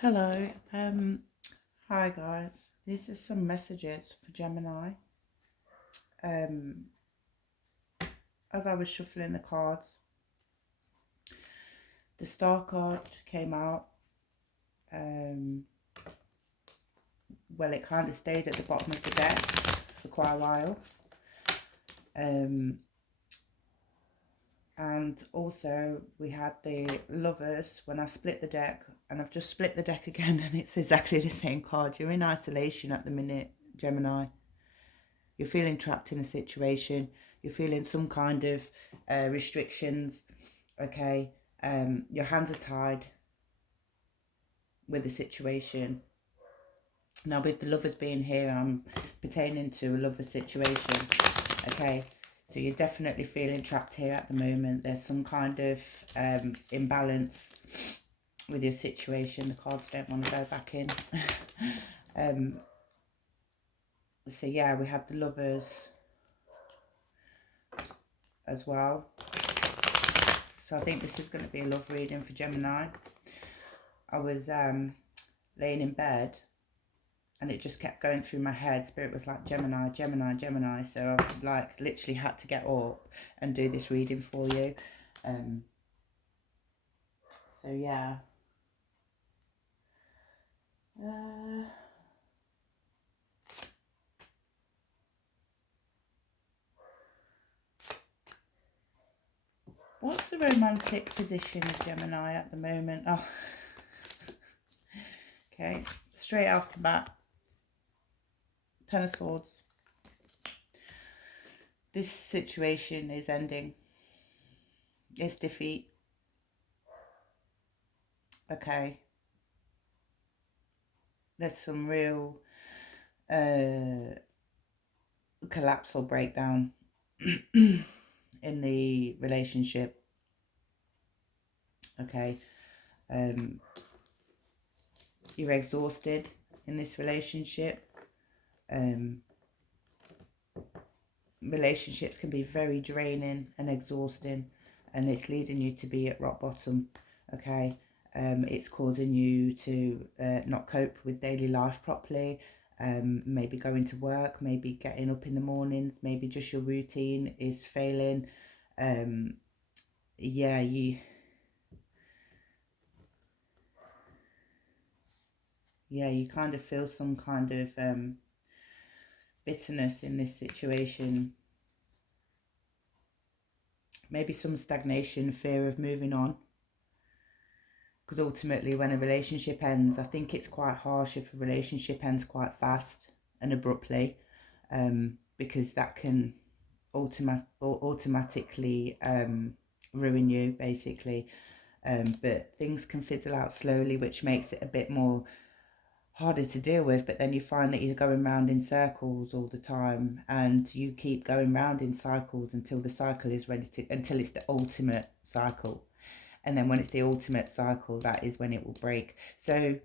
Hello. Hi guys. These are some messages for Gemini. Um, as I was shuffling the cards, the Star card came out. Well, it kind of stayed at the bottom of the deck for quite a while. And also we had the Lovers when I split the deck, and I've just split the deck again, and it's exactly the same card. You're in isolation at the minute, Gemini. You're feeling trapped in a situation. You're feeling some kind of restrictions. Okay. Your hands are tied with the situation. Now, with the Lovers being here, I'm pertaining to a lover situation. Okay. So you're definitely feeling trapped here at the moment. There's some kind of imbalance with your situation. The cards don't want to go back in. So yeah, we have the Lovers as well. So I think this is going to be a love reading for Gemini. I was laying in bed and it just kept going through my head. Spirit was like, Gemini, Gemini, Gemini. So I've like literally had to get up and do this reading for you. So yeah. What's the romantic position of Gemini at the moment? Oh, okay. Straight off the bat. Ten of Swords. This situation is ending. It's defeat. Okay. There's some real collapse or breakdown in the relationship. Okay. You're exhausted in this relationship. Relationships can be very draining and exhausting, and it's leading you to be at rock bottom. Okay. It's causing you to not cope with daily life properly. Maybe going to work, maybe getting up in the mornings, maybe just your routine is failing. Yeah, you kind of feel some kind of bitterness in this situation. Maybe some stagnation, fear of moving on. Because ultimately when a relationship ends, I think it's quite harsh if a relationship ends quite fast and abruptly, because that can automatically ruin you, basically. But things can fizzle out slowly, which makes it a bit more harder to deal with. But then you find that you're going round in circles all the time, and you keep going round in cycles until the cycle is until it's the ultimate cycle. And then when it's the ultimate cycle, that is when it will break. So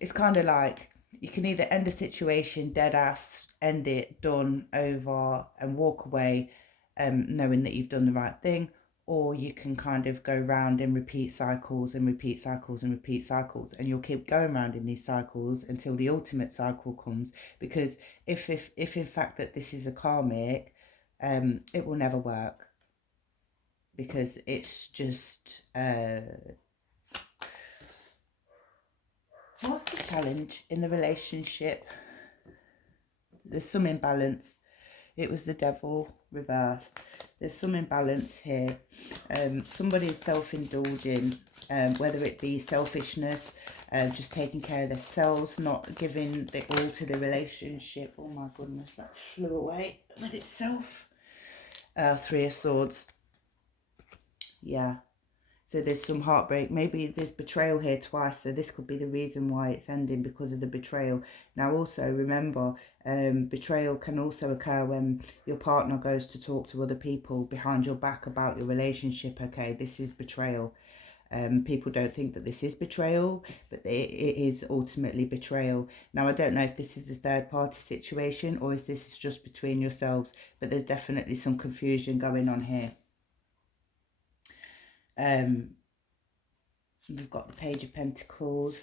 it's kind of like you can either end a situation dead ass, end it, done, over, and walk away, knowing that you've done the right thing, or you can kind of go round and repeat cycles and repeat cycles and repeat cycles, and you'll keep going round in these cycles until the ultimate cycle comes. Because if in fact that this is a karmic, it will never work, because it's just what's the challenge in the relationship? There's some imbalance. It was the Devil reversed. There's some imbalance here. Somebody's self-indulging, whether it be selfishness, just taking care of themselves, not giving the all to the relationship. Oh my goodness, that flew away with itself. Three of Swords. Yeah. So there's some heartbreak. Maybe there's betrayal here twice. So this could be the reason why it's ending, because of the betrayal. Now also remember, betrayal can also occur when your partner goes to talk to other people behind your back about your relationship. Okay, this is betrayal. People don't think that this is betrayal, but it is ultimately betrayal. Now, I don't know if this is a third party situation or is this just between yourselves, but there's definitely some confusion going on here. We've got the Page of Pentacles.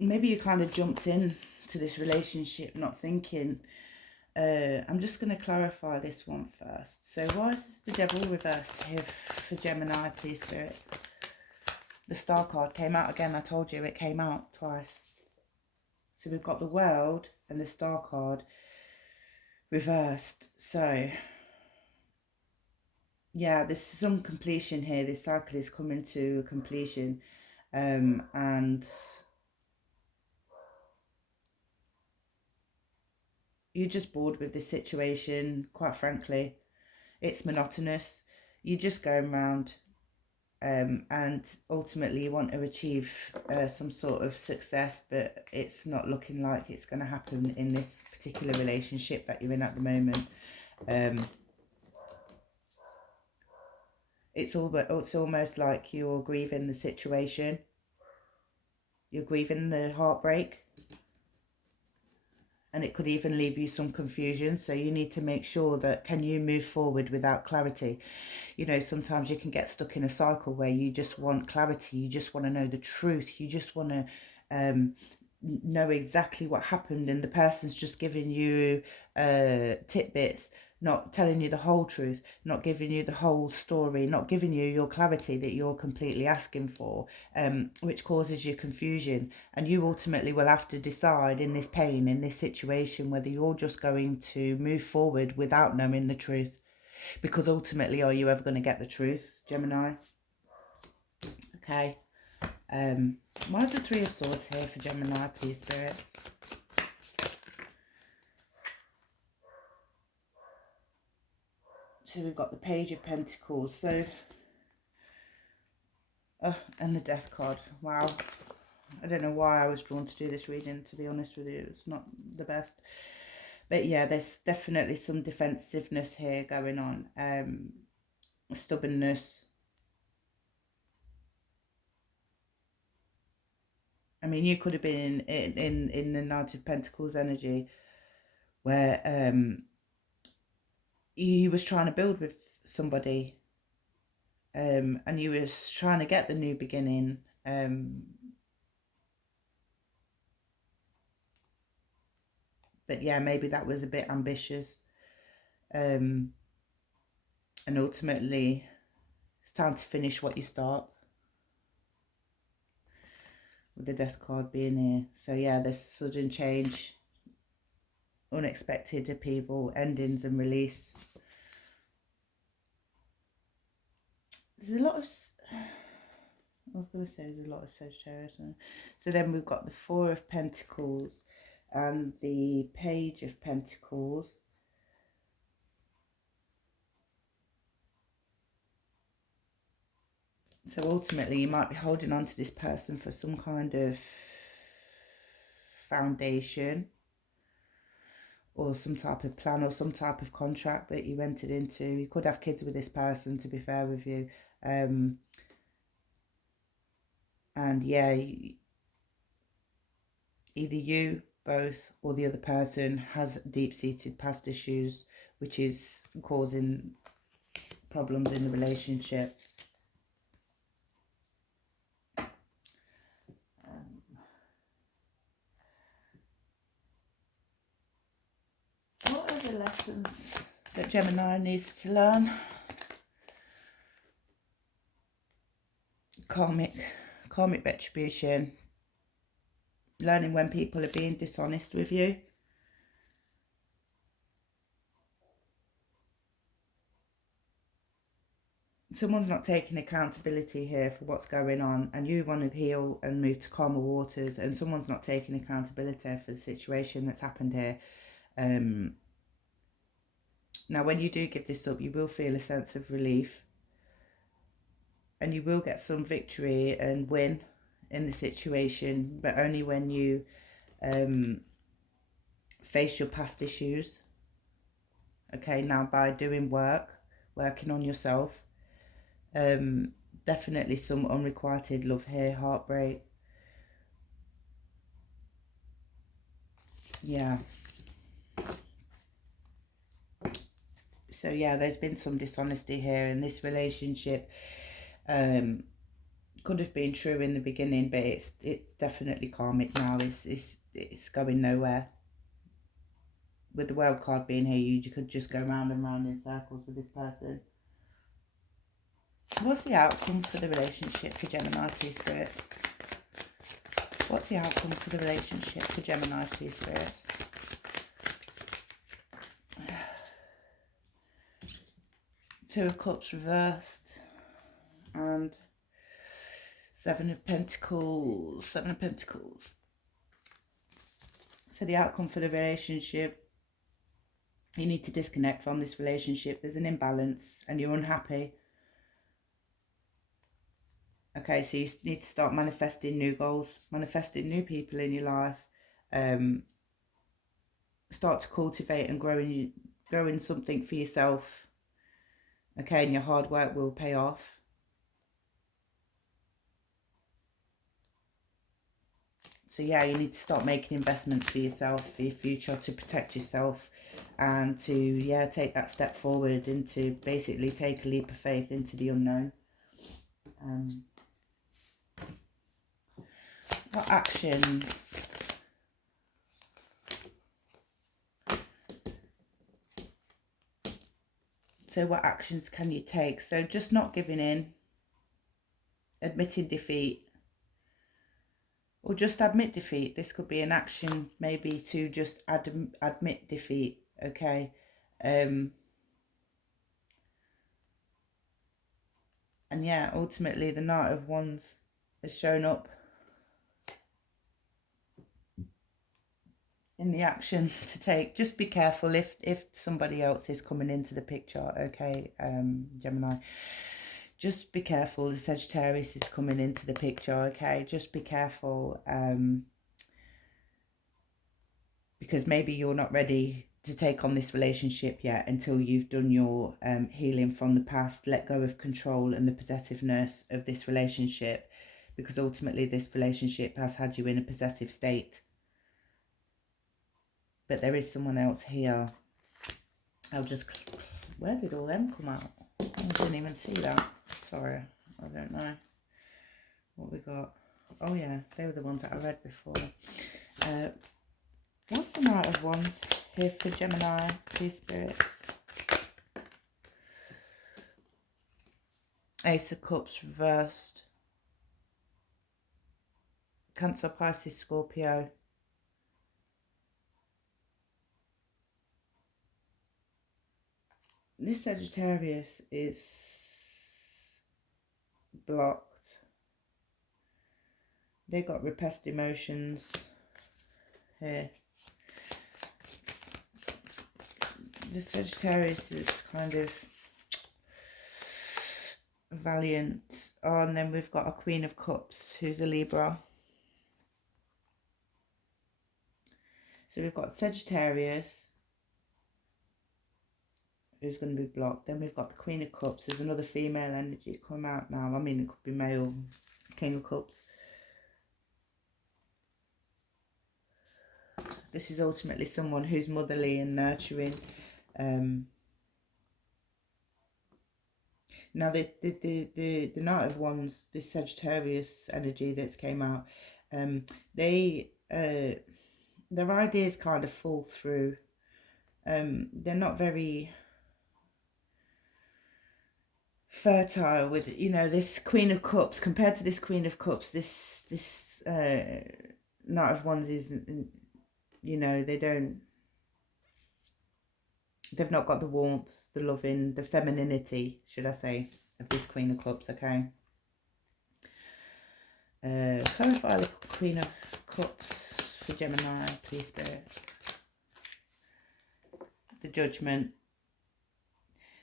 maybe you kind of jumped in to this relationship not thinking. I'm just going to clarify this one first. So why is the devil reversed here for Gemini, please, spirits? The star card came out again. I told you it came out twice. So we've got the world and the star card reversed. So yeah, there's some completion here. This cycle is coming to a completion, and you're just bored with this situation, quite frankly. It's monotonous. You're just going around, and ultimately you want to achieve some sort of success, but it's not looking like it's going to happen in this particular relationship that you're in at the moment. It's almost like you're grieving the situation. You're grieving the heartbreak. And it could even leave you some confusion. So you need to make sure that, can you move forward without clarity? You know, sometimes you can get stuck in a cycle where you just want clarity. You just want to know the truth. You just want to know exactly what happened, and the person's just giving you tidbits, not telling you the whole truth, not giving you the whole story, not giving you your clarity that you're completely asking for, which causes you confusion. And you ultimately will have to decide in this pain, in this situation, whether you're just going to move forward without knowing the truth. Because ultimately, are you ever going to get the truth, Gemini? Okay. Why is the Three of Swords here for Gemini, please, spirits? So we've got the Page of Pentacles. So, and the Death card. Wow. I don't know why I was drawn to do this reading, to be honest with you. It's not the best. But yeah, there's definitely some defensiveness here going on. Stubbornness. I mean, you could have been in the Knight of Pentacles energy, where you was trying to build with somebody, and you was trying to get the new beginning, but yeah, maybe that was a bit ambitious, and ultimately it's time to finish what you start, with the Death card being here. So yeah, there's sudden change, unexpected upheaval, endings and release. There's a lot of, I was going to say there's a lot of Sagittarius. So then we've got the Four of Pentacles and the Page of Pentacles. So ultimately you might be holding on to this person for some kind of foundation, or some type of plan, or some type of contract that you entered into. You could have kids with this person, to be fair with you. And yeah, either you, both, or the other person has deep-seated past issues, which is causing problems in the relationship. What are the lessons that Gemini needs to learn? Karmic retribution. Learning when people are being dishonest with you. Someone's not taking accountability here for what's going on, and you want to heal and move to calmer waters, and someone's not taking accountability for the situation that's happened here. Now, when you do give this up, you will feel a sense of relief, and you will get some victory and win in the situation, but only when you face your past issues. Okay, now by doing working on yourself. Definitely some unrequited love here, heartbreak. Yeah. So yeah, there's been some dishonesty here in this relationship. Could have been true in the beginning, but it's definitely karmic now. It's going nowhere. With the world card being here, you could just go round and round in circles with this person. What's the outcome for the relationship for Gemini, please, Spirit? What's the outcome for the relationship for Gemini, please, Spirit? Two of Cups reversed. And Seven of Pentacles. Seven of Pentacles. So the outcome for the relationship, you need to disconnect from this relationship. There's an imbalance and you're unhappy. Okay, so you need to start manifesting new goals, manifesting new people in your life. Start to cultivate and growing something for yourself. Okay, and your hard work will pay off. So yeah, you need to start making investments for yourself, for your future, to protect yourself, and to, yeah, take that step forward and to basically take a leap of faith into the unknown. What actions? So what actions can you take? So just not giving in, admitting defeat, or just admit defeat. This could be an action maybe to just admit defeat, okay? And yeah, ultimately the Knight of Wands has shown up in the actions to take. Just be careful if somebody else is coming into the picture, okay, Gemini. Just be careful. The Sagittarius is coming into the picture, okay? Just be careful, because maybe you're not ready to take on this relationship yet until you've done your healing from the past, let go of control and the possessiveness of this relationship, because ultimately this relationship has had you in a possessive state. But there is someone else here. I'll just... Where did all them come out? I didn't even see that. Sorry, I don't know what we got. Oh yeah, they were the ones that I read before. What's the Knight of Wands here for Gemini, please, Spirit? Ace of Cups reversed. Cancer, Pisces, Scorpio. This Sagittarius is blocked. They got repressed emotions here. The Sagittarius is kind of valiant. Oh, and then we've got a Queen of Cups who's a Libra. So we've got Sagittarius, who's going to be blocked. Then we've got the Queen of Cups. There's another female energy come out now. I mean, it could be male. King of Cups. This is ultimately someone who's motherly and nurturing. Now the Knight of Wands, this Sagittarius energy that's came out, their ideas kind of fall through. They're not very fertile with, you know, this Queen of Cups. Compared to this Queen of Cups, this Knight of Wands is, you know, they've not got the warmth, the loving, the femininity, should I say, of this Queen of Cups, okay? Clarify the Queen of Cups for Gemini, please, Spirit. The Judgment.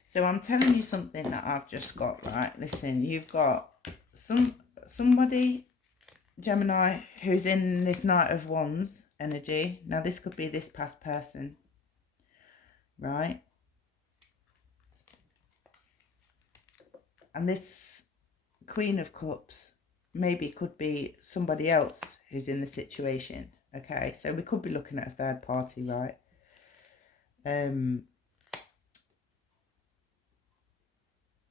So I'm telling you something that I've just got, right? Listen, you've got somebody, Gemini, who's in this Knight of Wands energy. Now, this could be this past person, right? And this Queen of Cups maybe could be somebody else who's in the situation, okay? So we could be looking at a third party, right?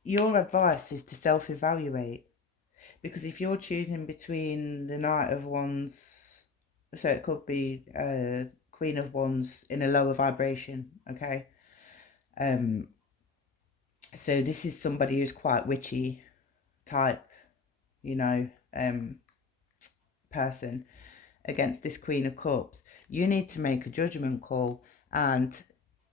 Your advice is to self-evaluate, Because if you're choosing between the Knight of Wands, so it could be Queen of Wands in a lower vibration, okay? So this is somebody who's quite witchy type, you know, person against this Queen of Cups. You need to make a judgment call, and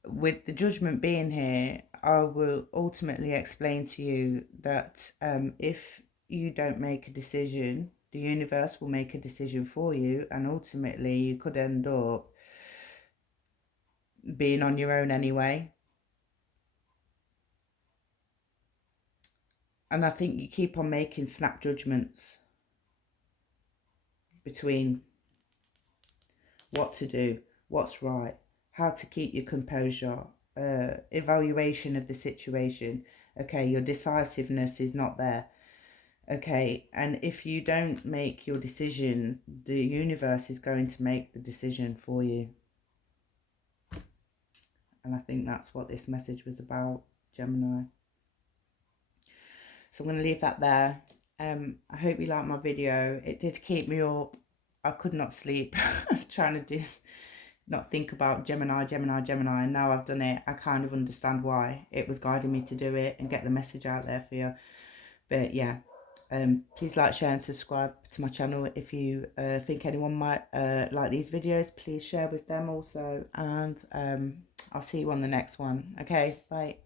with the judgment being here, I will ultimately explain to you that if you don't make a decision, the universe will make a decision for you, and ultimately you could end up being on your own anyway. And I think you keep on making snap judgments between what to do, what's right, how to keep your composure, evaluation of the situation. Okay, your decisiveness is not there. Okay, and if you don't make your decision, the universe is going to make the decision for you. And I think that's what this message was about, Gemini. So I'm going to leave that there. I hope you liked my video. It did keep me up. I could not sleep trying to not think about Gemini. And now I've done it, I kind of understand why it was guiding me to do it and get the message out there for you. But yeah, please like, share and subscribe to my channel. If you think anyone might like these videos, please share with them also. And I'll see you on the next one. Okay, bye.